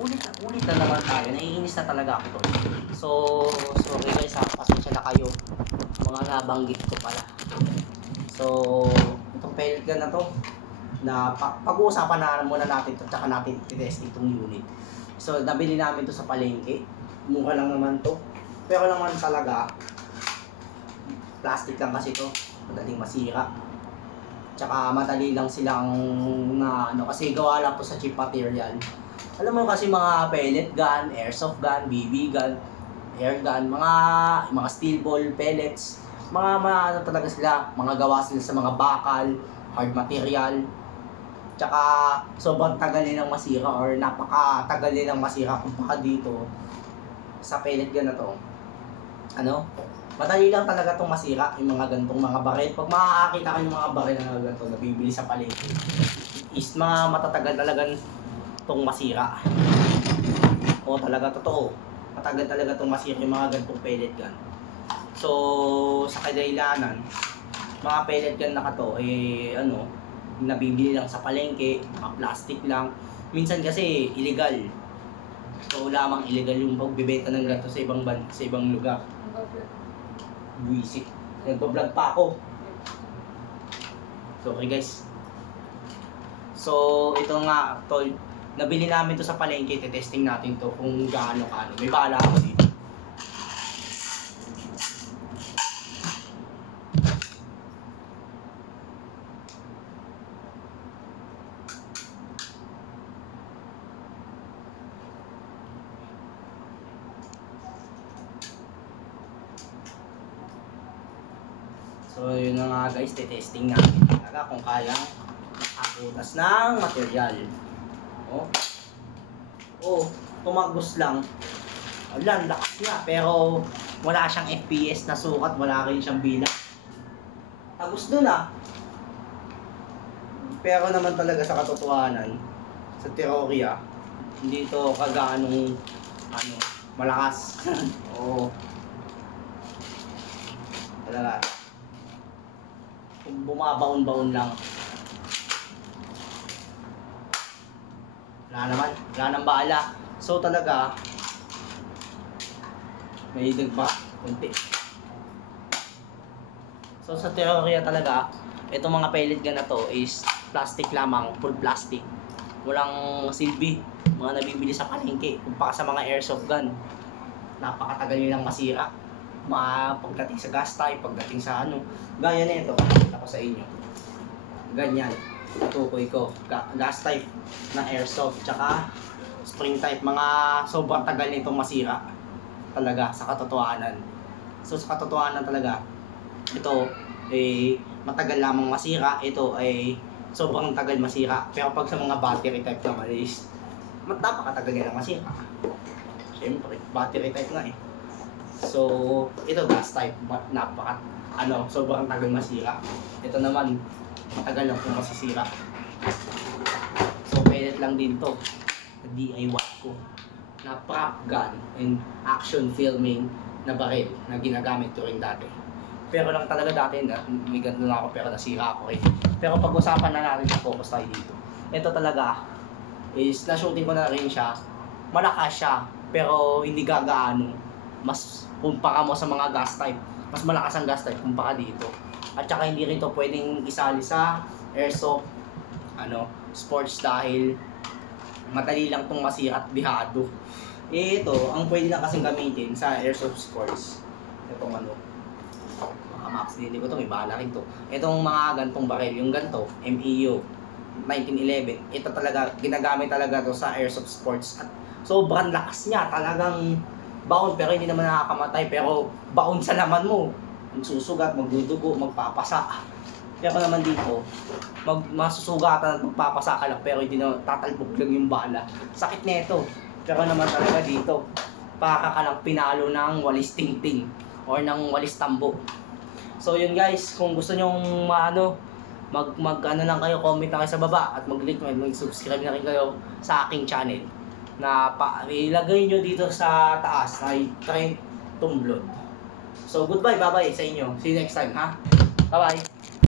Ulit na naman tayo. Naiinis na talaga ako to. So, sorry guys ha. Pasensya na kayo. Mga nabanggit ko pala. So, itong pellet gun na to, na pag-uusapan na muna natin ito, tsaka natin i-test itong unit. So, nabili namin to sa palengke. Mura lang naman to. Pero naman talaga, plastic lang kasi to. Madaling masira. Tsaka madali lang silang kasi gawa lang to sa cheap material. Alam mo kasi mga pellet gun, airsoft gun, BB gun, air gun, mga steel ball pellets, mga talaga sila, mga gawa sila sa mga bakal, hard material. Tsaka sobrang tagal nilang masira or napakatagal nilang masira kumpara dito sa pellet gun na to. Madali lang talaga itong masira, yung mga gantong mga baril. Pag makakakita kayo yung mga baril na ganito, nabibili sa palengke, is mga matatagal talaga itong masira. O talaga, totoo. Matagal talaga itong masira yung mga gantong pellet gun. So, sa kadahilanan, mga pellet gun na to, nabibili lang sa palengke, mga plastic lang. Minsan kasi, illegal. So, lamang illegal yung pagbibenta ng ganito sa ibang lugar. Buisit. Nagbablog pa ako. So, okay guys. So, ito nga, nabili namin to sa palengke. Testing natin to kung gaano. May bala ako dito. So, yun na nga guys, testing natin talaga kung kayang makabutas ng material. Tumagos lang. Wala, lakas niya. Pero, wala siyang FPS na sukat, wala rin siyang bilang. Tagos dun ah. Pero naman talaga sa katotohanan, sa teorya, hindi ito kagaanong, malakas. Talaga. Bumabaon-baon lang. Wala nang bala. So talaga, may higag pa, kunti. So sa teorya talaga, itong mga pellet gun na to is plastic lamang, full plastic. Walang silbi, mga nabibili sa palengke. Kumpara sa mga airsoft gun, napakatagal nilang masira. Pagdating sa gas type, pagdating sa gaya na ito, pakita ko sa inyo. Ganyan, tukoy ko, gas type na airsoft, tsaka spring type, mga sobrang tagal nitong masira talaga sa katotohanan. So sa katotohanan talaga, ito matagal lamang masira, ito ay sobrang tagal masira. Pero pag sa mga battery type naman is napakatagal nilang masira. Siyempre, battery type nga eh. So, ito gas type, sobrang tagal masira. Ito naman, matagal lang kung masisira. So, pellet lang din to. DIY ko. Na prop gun and action filming na baril na ginagamit ko rin dati. Pero lang talaga dati, may ganito na ako pero nasira ako eh. Pero pag-usapan na natin, focus tayo dito. Ito talaga, is na-shooting ko na rin siya. Malakas siya, pero hindi gagaano. Mas kumpara mo sa mga gas type, mas malakas ang gas type kumpara dito. At saka hindi rin to pwedeng isali sa airsoft sports dahil madali lang tong masira at bihado. Ito, ang pwede lang kasing gamitin sa airsoft sports. Itong mga max din ko to, may bala rin to. Itong mga gantong baril, yung ganto, MEU 1911. Ito talaga, ginagamit talaga to sa airsoft sports. At sobrang lakas niya, talagang baon pero hindi naman nakakamatay, pero baon sa laman mo, magsusugat, magdudugo, magpapasa. Pero naman dito, masusugatan at magpapasa ka lang pero hindi na tatalbog lang yung bala. Sakit nito. Pero naman talaga dito, para ka lang pinalo ng walis tingting or ng walis tambo. So yun guys, kung gusto nyong lang kayo, comment na kayo sa baba at mag-like, mag-subscribe na rin kayo sa aking channel. Na ilagay nyo dito sa taas ay Trent Tumblod. So goodbye, bye-bye sa inyo. See you next time, ha? Bye-bye.